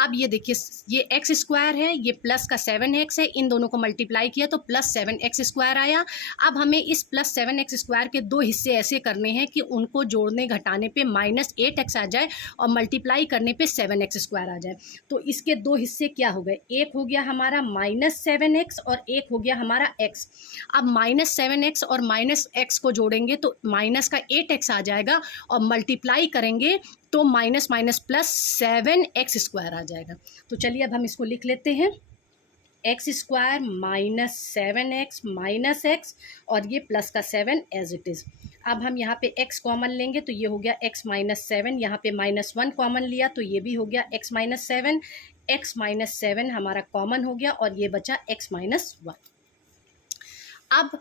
अब ये देखिए, ये एक्स स्क्वायर है, ये प्लस का 7x है, इन दोनों को मल्टीप्लाई किया तो प्लस 7x स्क्वायर आया। अब हमें इस प्लस 7x स्क्वायर के दो हिस्से ऐसे करने हैं कि उनको जोड़ने घटाने पे माइनस 8x आ जाए और मल्टीप्लाई करने पे 7x स्क्वायर आ जाए। तो इसके दो हिस्से क्या हो गए, एक हो गया हमारा माइनस 7x और एक हो गया हमारा x। अब माइनस 7x और माइनस x को जोड़ेंगे तो माइनस का 8x आ जाएगा और मल्टीप्लाई करेंगे तो minus minus plus 7x square आ जाएगा। तो चलिए अब हम इसको लिख लेते हैं, x square minus 7x minus x और ये प्लस का 7 एज इट इज़। अब हम यहाँ पे x कॉमन लेंगे तो ये हो गया x माइनस 7, यहाँ पे माइनस 1 कॉमन लिया तो ये भी हो गया x माइनस 7, x माइनस 7 हमारा कॉमन हो गया और ये बचा x माइनस 1। अब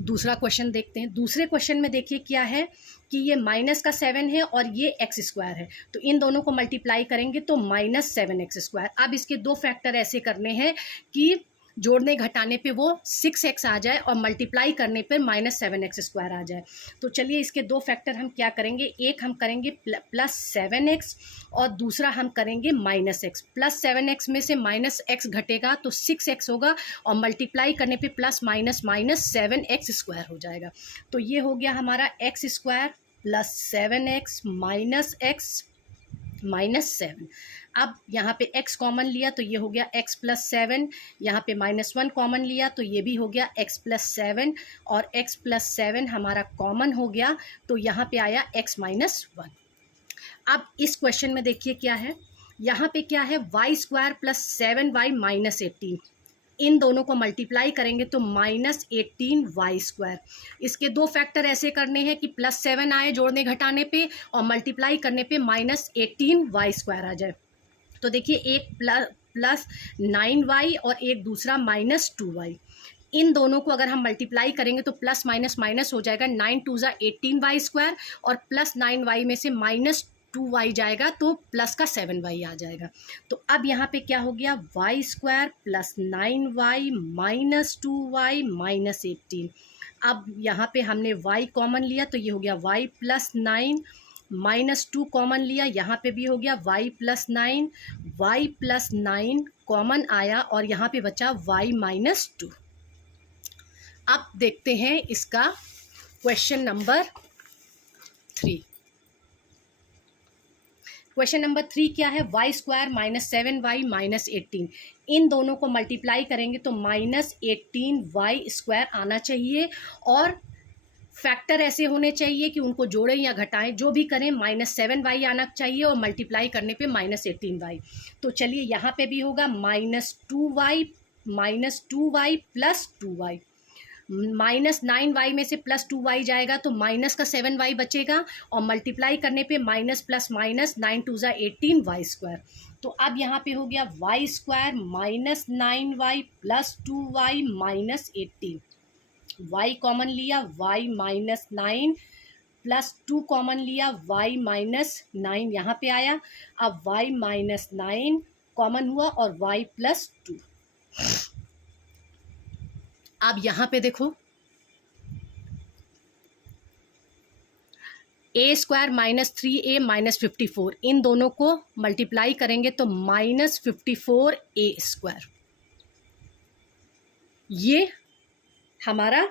दूसरा क्वेश्चन देखते हैं। दूसरे क्वेश्चन में देखिए क्या है कि ये माइनस का 7 है और ये एक्स स्क्वायर है, तो इन दोनों को मल्टीप्लाई करेंगे तो माइनस 7x स्क्वायर। अब इसके दो फैक्टर ऐसे करने हैं कि जोड़ने घटाने पे वो 6x आ जाए और मल्टीप्लाई करने पे माइनस 7x स्क्वायर आ जाए। तो चलिए इसके दो फैक्टर हम क्या करेंगे, एक हम करेंगे प्लस 7x और दूसरा हम करेंगे माइनस x। प्लस 7x में से माइनस x घटेगा तो 6x होगा और मल्टीप्लाई करने पे plus minus minus 7x square हो जाएगा। तो ये हो गया हमारा x square plus 7x minus x minus 7। अब यहाँ पे x कॉमन लिया तो ये हो गया x प्लस 7, यहाँ पे माइनस 1 कॉमन लिया तो ये भी हो गया x प्लस 7 और x प्लस 7 हमारा कॉमन हो गया तो यहाँ पे आया x माइनस 1। अब इस क्वेश्चन में देखिए क्या है, यहाँ पे क्या है, Y square plus 7y minus 18, इन दोनों को मल्टीप्लाई करेंगे तो माइनस 18y स्क्वायर। इसके दो फैक्टर ऐसे करने हैं कि प्लस 7 आए जोड़ने घटाने पे और मल्टीप्लाई करने पे माइनस 18y स्क्वायर आ जाए। तो देखिए एक प्लस 9y और एक दूसरा माइनस 2y, इन दोनों को अगर हम मल्टीप्लाई करेंगे तो प्लस माइनस माइनस हो जाएगा, 9 2 ज़ा 18y स्क्वायर और प्लस 9y में से माइनस 2y जाएगा तो प्लस का 7y आ जाएगा। तो अब यहाँ पे क्या हो गया, y square plus 9y minus 2y minus 18। अब यहाँ पे हमने y कॉमन लिया तो ये हो गया y प्लस 9 माइनस 2 कॉमन लिया, यहाँ पे भी हो गया y plus 9, y plus 9 common आया और यहाँ पे बचा y माइनस 2। अब देखते हैं इसका क्वेश्चन नंबर 3। क्वेश्चन नंबर 3 क्या है, Y square minus 7y minus 18, इन दोनों को मल्टीप्लाई करेंगे तो माइनस 18y स्क्वायर आना चाहिए और फैक्टर ऐसे होने चाहिए कि उनको जोड़ें या घटाएं, जो भी करें माइनस 7y आना चाहिए और मल्टीप्लाई करने पे माइनस 18y। तो चलिए यहाँ पे भी होगा minus 2y plus 2y, minus 9y में से प्लस 2y जाएगा तो माइनस का 7y बचेगा और मल्टीप्लाई करने पे माइनस प्लस माइनस 9 2 ज़ा 18y स्क्वायर। तो अब यहाँ पे हो गया y square minus 9y plus 2y minus 18, y common लिया y माइनस 9 प्लस 2 कॉमन लिया y माइनस 9 यहाँ पे आया। अब y माइनस 9 कॉमन हुआ और y प्लस 2। अब यहाँ पे देखो a square minus 3a minus 54, इन दोनों को मल्टीप्लाई करेंगे तो माइनस 54a स्क्वायर, ये हमारा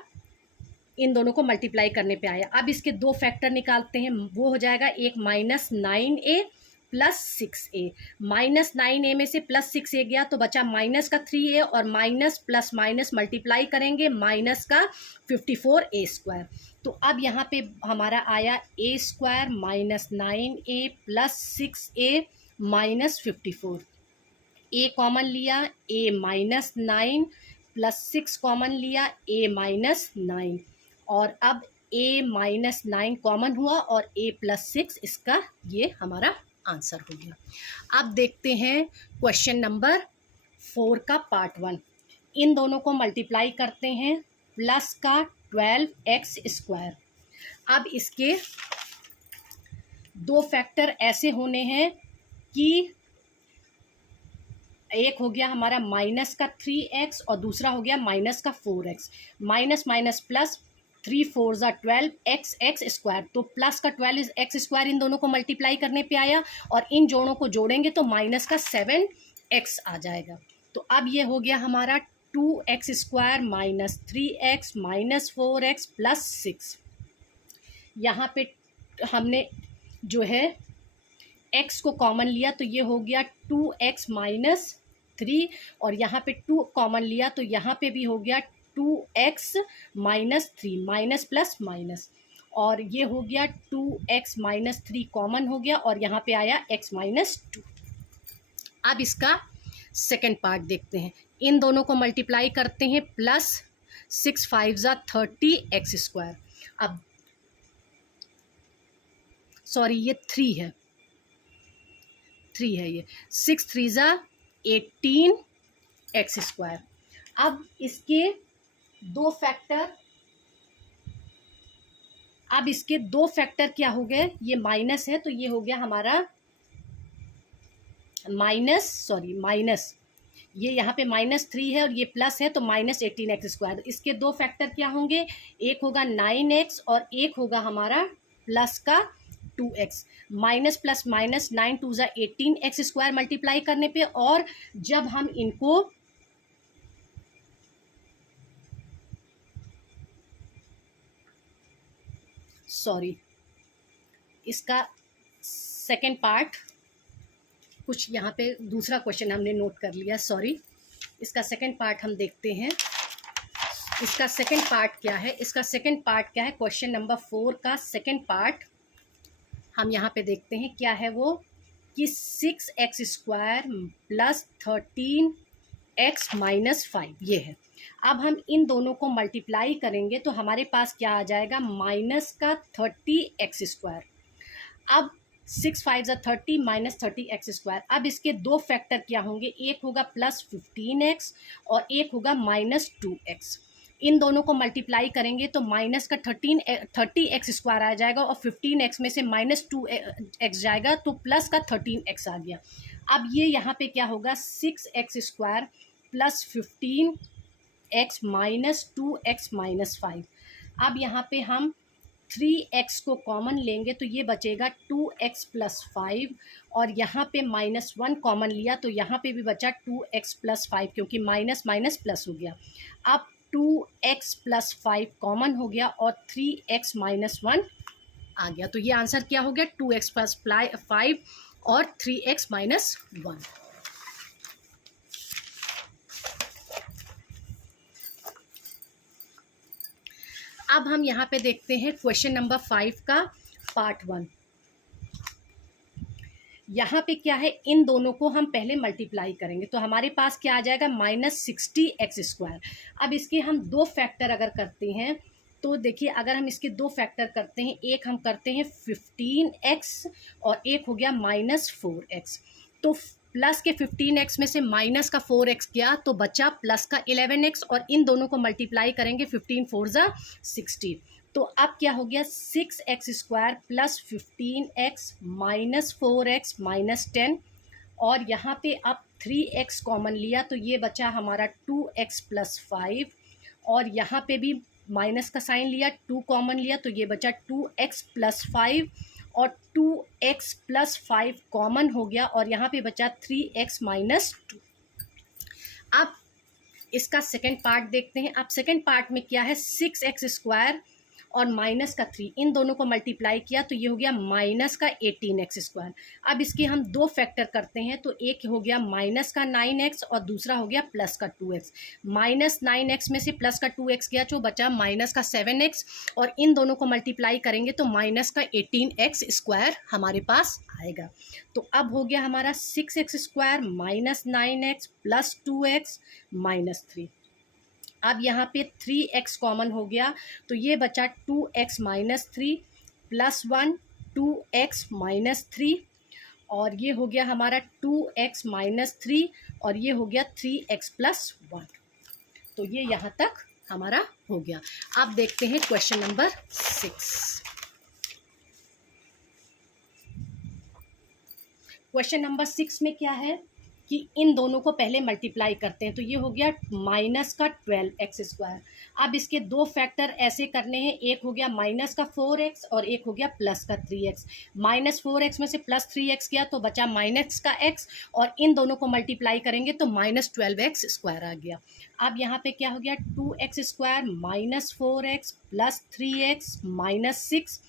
इन दोनों को मल्टीप्लाई करने पे आया। अब इसके दो फैक्टर निकालते हैं, वो हो जाएगा एक minus 9a plus 6a, minus 9a में से प्लस 6a गया तो बचा माइनस का 3a और माइनस प्लस माइनस मल्टीप्लाई करेंगे माइनस का 54a स्क्वायर। तो अब यहाँ पे हमारा आया a square minus 9a plus 6a minus 54, a common लिया a माइनस 9 प्लस 6 कॉमन लिया a माइनस 9 और अब a माइनस 9 कॉमन हुआ और a प्लस 6, इसका ये हमारा आंसर हो गया। अब देखते हैं क्वेश्चन नंबर 4 का पार्ट 1। इन दोनों को मल्टीप्लाई करते हैं, प्लस का 12x स्क्वायर। अब इसके दो फैक्टर ऐसे होने हैं कि एक हो गया हमारा माइनस का 3x और दूसरा हो गया माइनस का 4x, माइनस माइनस प्लस 3 4 ज़ा 12 एक्स स्क्वायर, तो प्लस का 12 एक्स स्क्वायर इन दोनों को मल्टीप्लाई करने पे आया, और इन जोड़ों को जोड़ेंगे तो माइनस का 7 एक्स आ जाएगा। तो अब ये हो गया हमारा 2x square minus 3x minus 4x plus 6। यहाँ पे हमने जो है x को कॉमन लिया तो ये हो गया 2x माइनस 3, और यहाँ पे 2 कॉमन लिया तो यहाँ पे भी हो गया 2x minus 3, minus plus minus, और ये हो गया 2x माइनस 3 कॉमन हो गया, और यहाँ पे आया x माइनस 2। अब इसका सेकेंड पार्ट देखते हैं। इन दोनों को मल्टीप्लाई करते हैं, प्लस 6 5 ज़ा 30 एक्स स्क्वायर। अब सॉरी ये 3 है, 3 है ये, 6 3 ज़ा 18 एक्स स्क्वायर। अब इसके दो फैक्टर क्या हो गए, ये माइनस है तो ये हो गया हमारा माइनस, ये यहाँ पे -3 है और ये प्लस है तो -18 एक्स स्क्वायर। इसके दो फैक्टर क्या होंगे, एक होगा 9x और एक होगा हमारा प्लस का 2x। माइनस प्लस माइनस 9 2 ज़ा 18 एक्स स्क्वायर मल्टीप्लाई करने पे, और जब हम इनको इसका सेकेंड पार्ट, कुछ यहाँ पे दूसरा क्वेश्चन हमने नोट कर लिया, इसका सेकेंड पार्ट हम देखते हैं। इसका सेकेंड पार्ट क्या है, क्वेश्चन नंबर 4 का सेकेंड पार्ट हम यहाँ पे देखते हैं क्या है वो, कि 6x square plus 13x minus 5 ये है। अब हम इन दोनों को मल्टीप्लाई करेंगे तो हमारे पास क्या आ जाएगा, माइनस का 30x स्क्वायर। अब 6 5 ज़ा 30 माइनस 30x स्क्वायर। अब इसके दो फैक्टर क्या होंगे, एक होगा प्लस 15x और एक होगा माइनस 2x। इन दोनों को मल्टीप्लाई करेंगे तो माइनस का 30x स्क्वायर आ जाएगा, और 15x में से माइनस 2x जाएगा तो प्लस का 13x आ गया। अब ये यहाँ पे क्या होगा, 6x square plus 15x minus 2x minus 5। अब यहाँ पे हम 3x को कॉमन लेंगे तो ये बचेगा 2x प्लस 5, और यहाँ पे -1 कॉमन लिया तो यहाँ पे भी बचा 2x प्लस 5, क्योंकि माइनस माइनस प्लस हो गया। अब 2x प्लस 5 कॉमन हो गया और 3x माइनस 1 आ गया। तो ये आंसर क्या हो गया, 2x प्लस 5 और 3x माइनस 1। अब हम यहाँ पे देखते हैं क्वेश्चन नंबर 5 का पार्ट 1। यहाँ पे क्या है, इन दोनों को हम पहले मल्टीप्लाई करेंगे तो हमारे पास क्या आ जाएगा, -60x स्क्वायर। अब इसके हम दो फैक्टर अगर करते हैं तो देखिए, अगर हम इसके दो फैक्टर करते हैं, एक हम करते हैं 15x और एक हो गया -4x। तो प्लस के 15x में से माइनस का 4x गया तो बचा प्लस का 11x, और इन दोनों को मल्टीप्लाई करेंगे 15 4 ज़ा 60। तो अब क्या हो गया, 6x square plus 15x minus 4x minus 10, और यहाँ पे अब 3x कॉमन लिया तो ये बचा हमारा 2x प्लस 5, और यहाँ पे भी माइनस का साइन लिया, 2 कॉमन लिया तो ये बचा 2x प्लस 5, और 2x प्लस 5 कॉमन हो गया, और यहाँ पे बचा 3x माइनस 2। अब इसका सेकेंड पार्ट देखते हैं। अब सेकेंड पार्ट में क्या है, 6x स्क्वायर और माइनस का 3, इन दोनों को मल्टीप्लाई किया तो ये हो गया माइनस का 18x स्क्वायर। अब इसके हम दो फैक्टर करते हैं तो एक हो गया माइनस का 9x और दूसरा हो गया प्लस का 2x। माइनस 9x में से प्लस का 2x गया जो बचा माइनस का 7x, और इन दोनों को मल्टीप्लाई करेंगे तो माइनस का 18x स्क्वायर हमारे पास आएगा। तो अब हो गया हमारा 6x square minus 9x plus 2x minus 3। अब यहाँ पे 3x कॉमन हो गया तो ये बचा 2x minus 3 plus 1 2x minus 3, और ये हो गया हमारा 2x माइनस 3, और ये हो गया 3x प्लस 1। तो ये यहाँ तक हमारा हो गया। अब देखते हैं क्वेश्चन नंबर 6। क्वेश्चन नंबर 6 में क्या है कि इन दोनों को पहले मल्टीप्लाई करते हैं। तो ये हो गया माइनस का 12x²। अब इसके दो फैक्टर ऐसे करने हैं, एक हो गया माइनस का 4x और एक हो गया प्लस का 3x। -4x में से +3x गया तो बचा माइनस का x, और इन दोनों को मल्टीप्लाई करेंगे तो -12x² आ गया। अब यहाँ पे क्या हो गया 2x² -4x + 3x -6।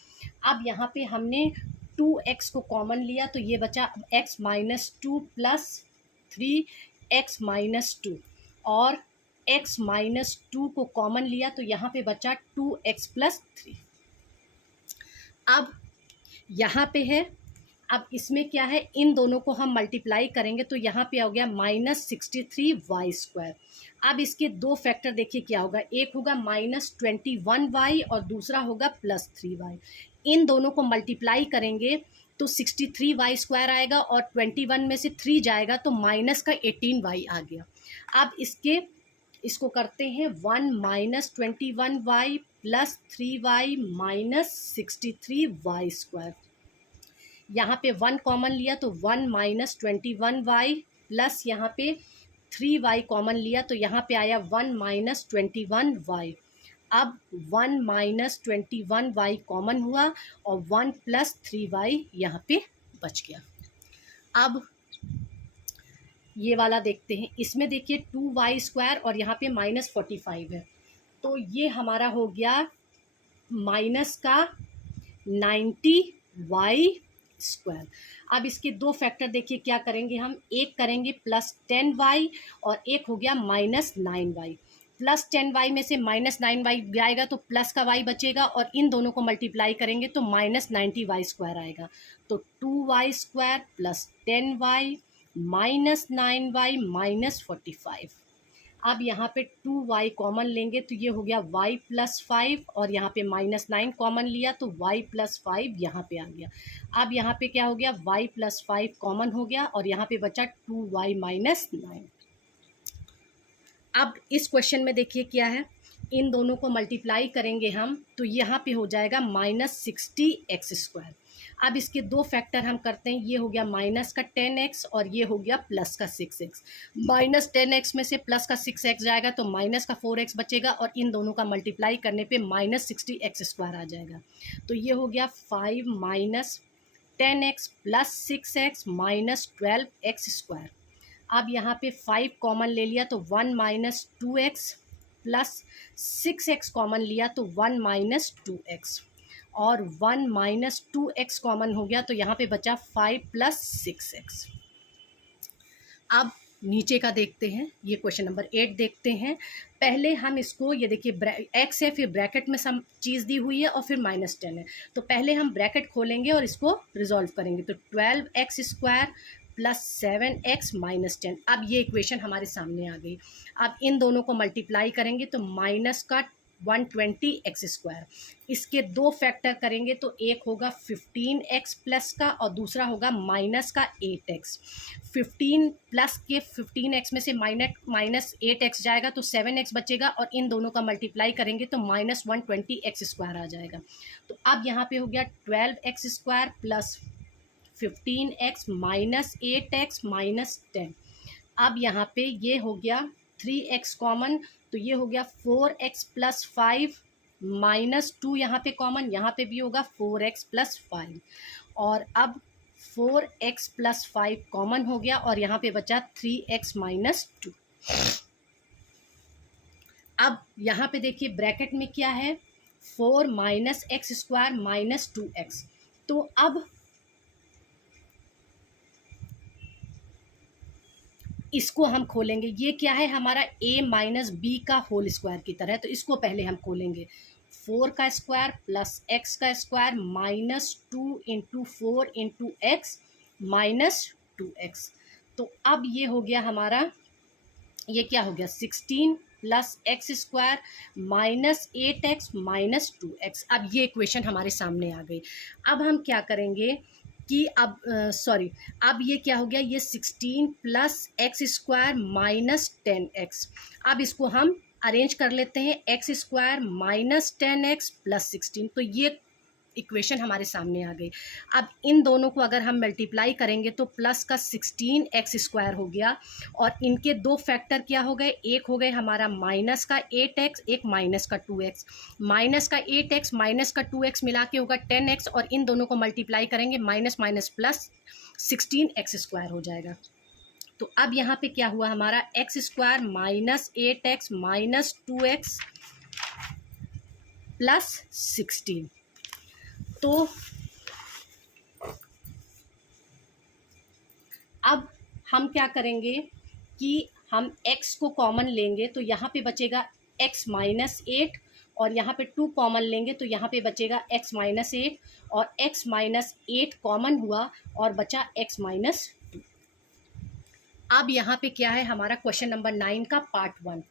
अब यहाँ पे हमने 2x को कॉमन लिया तो ये बचा x -2 + 3x -2, और x -2 को कॉमन लिया तो यहाँ पे बचा 2x + 3। अब यहाँ पे है, अब इसमें क्या है, इन दोनों को हम मल्टीप्लाई करेंगे तो यहाँ पे हो गया -63y²। अब इसके दो फैक्टर देखिए क्या होगा, एक होगा -21y और दूसरा होगा +3y। इन दोनों को मल्टीप्लाई करेंगे तो 63y² आएगा, और 21 में से 3 जाएगा तो माइनस का 18y आ गया। अब इसको करते हैं 1 -21y + 3y -63y²। यहाँ पे 1 कॉमन लिया तो 1 -21y प्लस यहाँ पे 3y कॉमन लिया तो यहाँ पे आया 1 -21y। अब 1 -21y कॉमन हुआ और 1 + 3y यहाँ पे बच गया। अब ये वाला देखते हैं, इसमें देखिए 2y² और यहाँ पे -45 है, तो ये हमारा हो गया माइनस का 90y²। अब इसके दो फैक्टर देखिए क्या करेंगे हम, एक करेंगे +10y और एक हो गया -9y। +10y में से -9y जाएगा तो प्लस का y बचेगा, और इन दोनों को मल्टीप्लाई करेंगे तो -90y² आएगा। तो 2y² + 10y -9y -45। अब यहाँ पे 2y कॉमन लेंगे तो ये हो गया y + 5, और यहाँ पे -9 कॉमन लिया तो y + 5 यहाँ पे आ गया। अब यहाँ पे क्या हो गया, y + 5 कॉमन हो गया और यहाँ पे बचा 2y -9। अब इस क्वेश्चन में देखिए क्या है, इन दोनों को मल्टीप्लाई करेंगे हम तो यहाँ पे हो जाएगा -60x²। अब इसके दो फैक्टर हम करते हैं, ये हो गया माइनस का 10x और ये हो गया प्लस का 6x। -10x में से प्लस का 6x जाएगा तो माइनस का 4x बचेगा, और इन दोनों का मल्टीप्लाई करने पे -60x² आ जाएगा। तो ये हो गया 5 -10x + 6x -12x²। अब यहाँ पे 5 कॉमन ले लिया तो 1 -2x + 6x कॉमन लिया तो 1 -2x, और 1 -2x कॉमन हो गया तो यहाँ पे बचा 5 + 6x। अब नीचे का देखते हैं, ये क्वेश्चन नंबर 8 देखते हैं। पहले हम इसको, ये देखिए x है, फिर ब्रैकेट में सम चीज़ दी हुई है और फिर -10 है, तो पहले हम ब्रैकेट खोलेंगे और इसको रिजॉल्व करेंगे। तो 12x² + 7x -10। अब ये इक्वेशन हमारे सामने आ गई। अब इन दोनों को मल्टीप्लाई करेंगे तो माइनस का 120x²। इसके दो फैक्टर करेंगे तो एक होगा 15x प्लस का और दूसरा होगा माइनस का 8x। 15 प्लस के 15x में से -8x जाएगा तो 7x बचेगा, और इन दोनों का मल्टीप्लाई करेंगे तो -120x² आ जाएगा। तो अब यहाँ पे हो गया 12x² + 15x -8x -10। अब यहाँ पे ये हो गया 3x कॉमन, तो ये हो गया 4x + 5 -2 यहाँ पे कॉमन, यहाँ पे भी होगा 4x + 5, और अब 4x + 5 कॉमन हो गया और यहाँ पे बचा 3x -2। अब यहाँ पे देखिए ब्रैकेट में क्या है, 4 -x² -2x। तो अब इसको हम खोलेंगे, ये क्या है हमारा a - b का होल स्क्वायर की तरह, तो इसको पहले हम खोलेंगे। 4 का स्क्वायर + x का स्क्वायर -2 × 4 × x -2x। तो अब ये हो गया हमारा, ये क्या हो गया 16 + x² -8x -2x। अब ये इक्वेशन हमारे सामने आ गई। अब हम क्या करेंगे कि अब ये क्या हो गया, ये 16 + x² -10x। अब इसको हम अरेंज कर लेते हैं, x² -10x + 16, तो ये इक्वेशन हमारे सामने आ गई। अब इन दोनों को अगर हम मल्टीप्लाई करेंगे तो प्लस का 16x² हो गया, और इनके दो फैक्टर क्या हो गए, एक हो गए हमारा माइनस का 8x, एक माइनस का 2x। माइनस का 8x माइनस का 2x मिला के होगा 10x, और इन दोनों को मल्टीप्लाई करेंगे माइनस माइनस प्लस 16x² हो जाएगा। तो अब यहाँ पे क्या हुआ हमारा, x² minus 8x minus 2x plus 16। तो अब हम क्या करेंगे कि हम x को कॉमन लेंगे, तो यहाँ पे बचेगा x माइनस 8, और यहाँ पे 2 कॉमन लेंगे तो यहाँ पे बचेगा x माइनस 8, और x माइनस 8 कॉमन हुआ और बचा x माइनस 2। अब यहाँ पे क्या है हमारा क्वेश्चन नंबर 9 का पार्ट 1।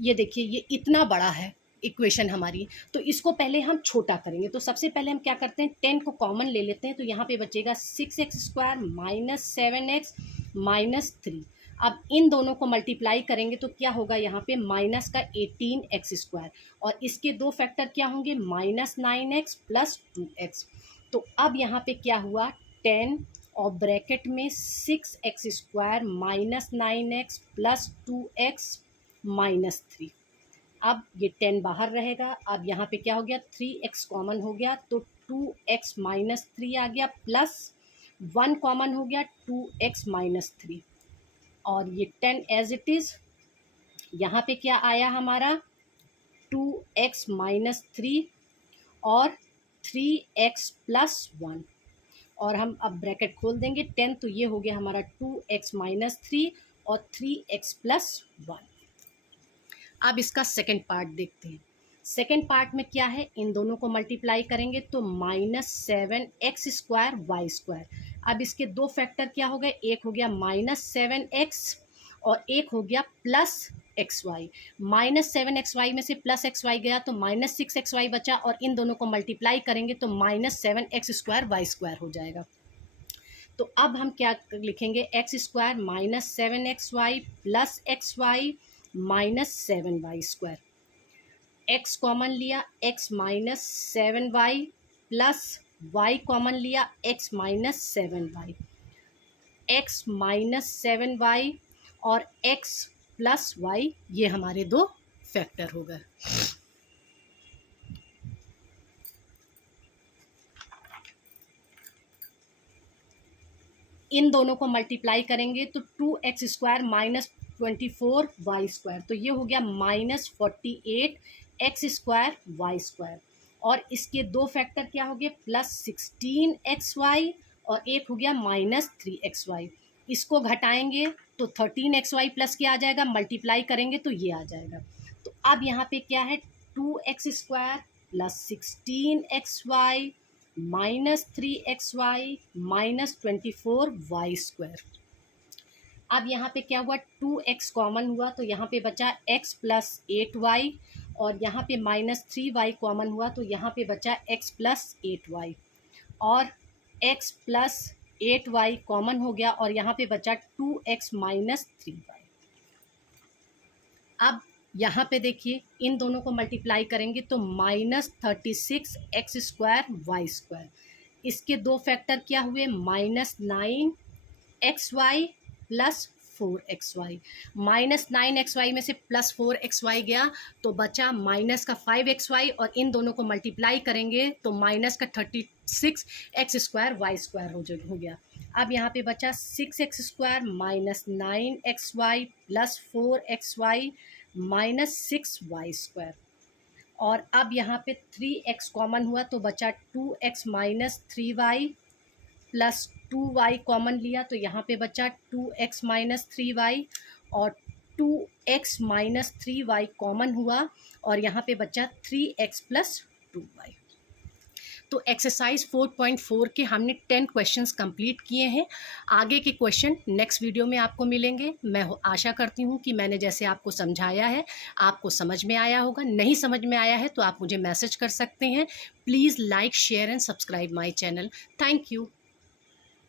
ये देखिए, ये इतना बड़ा है इक्वेशन हमारी, तो इसको पहले हम छोटा करेंगे। तो सबसे पहले हम क्या करते हैं, 10 को कॉमन ले लेते हैं, तो यहाँ पे बचेगा 6x² माइनस 7x माइनस 3। अब इन दोनों को मल्टीप्लाई करेंगे तो क्या होगा, यहाँ पे माइनस का 18x², और इसके दो फैक्टर क्या होंगे, माइनस 9x प्लस 2x। तो अब यहाँ पे क्या हुआ, 10 और ब्रैकेट में 6x² minus 9x plus 2x minus 3। अब ये 10 बाहर रहेगा। अब यहाँ पे क्या हो गया, 3x कॉमन हो गया, तो 2x माइनस 3 आ गया, प्लस 1 कॉमन हो गया, 2x माइनस 3, और ये 10 एज इट इज़। यहाँ पे क्या आया हमारा, 2x माइनस 3 और 3x प्लस 1, और हम अब ब्रैकेट खोल देंगे 10, तो ये हो गया हमारा 2x माइनस 3 और 3x प्लस 1। अब इसका सेकंड पार्ट देखते हैं। सेकंड पार्ट में क्या है, इन दोनों को मल्टीप्लाई करेंगे तो माइनस 7x² y²। अब इसके दो फैक्टर क्या हो गए, एक हो गया माइनस 7x और एक हो गया प्लस xy। माइनस 7xy में से प्लस xy गया तो माइनस 6xy बचा, और इन दोनों को मल्टीप्लाई करेंगे तो माइनस 7x² y² हो जाएगा। तो अब हम क्या लिखेंगे, x² minus 7xy plus xy minus 7y²। x common लिया, x minus 7y plus y common लिया, x minus 7y। x minus 7y और x प्लस y, ये हमारे दो फैक्टर हो गए। इन दोनों को मल्टीप्लाई करेंगे तो 2x² माइनस 24y², तो ये हो गया माइनस 48x² y², और इसके दो फैक्टर क्या हो गए, प्लस 16xy और एक हो गया माइनस 3xy। इसको घटाएंगे तो 13xy प्लस क्या आ जाएगा, मल्टीप्लाई करेंगे तो ये आ जाएगा। तो अब यहाँ पे क्या है, 2x² plus 16xy minus 3xy minus 24y²। अब यहाँ पे क्या हुआ, 2x कॉमन हुआ तो यहाँ पे बचा x प्लस 8y, और यहाँ पे माइनस 3y कॉमन हुआ तो यहाँ पे बचा x प्लस 8y, और x प्लस 8y कॉमन हो गया और यहाँ पे बचा 2x माइनस 3y। अब यहाँ पे देखिए, इन दोनों को मल्टीप्लाई करेंगे तो माइनस 36x² y²। इसके दो फैक्टर क्या हुए, minus 9xy plus 4xy। Minus 9xy में से प्लस 4xy गया तो बचा माइनस का 5xy, और इन दोनों को मल्टीप्लाई करेंगे तो माइनस का 36x² y² हो गया। अब यहाँ पे बचा 6x² minus 9xy plus 4xy minus 6y², और अब यहाँ पे 3x कॉमन हुआ तो बचा 2x minus 3y plus 2y common लिया तो यहाँ पे बचा 2x माइनस 3y, और 2x माइनस 3y कॉमन हुआ और यहाँ पे बचा 3x प्लस 2y। तो एक्सरसाइज 4.4 के हमने 10 क्वेश्चंस कंप्लीट किए हैं। आगे के क्वेश्चन नेक्स्ट वीडियो में आपको मिलेंगे। मैं आशा करती हूँ कि मैंने जैसे आपको समझाया है आपको समझ में आया होगा। नहीं समझ में आया है तो आप मुझे मैसेज कर सकते हैं। Please like, share and subscribe my channel. Thank you.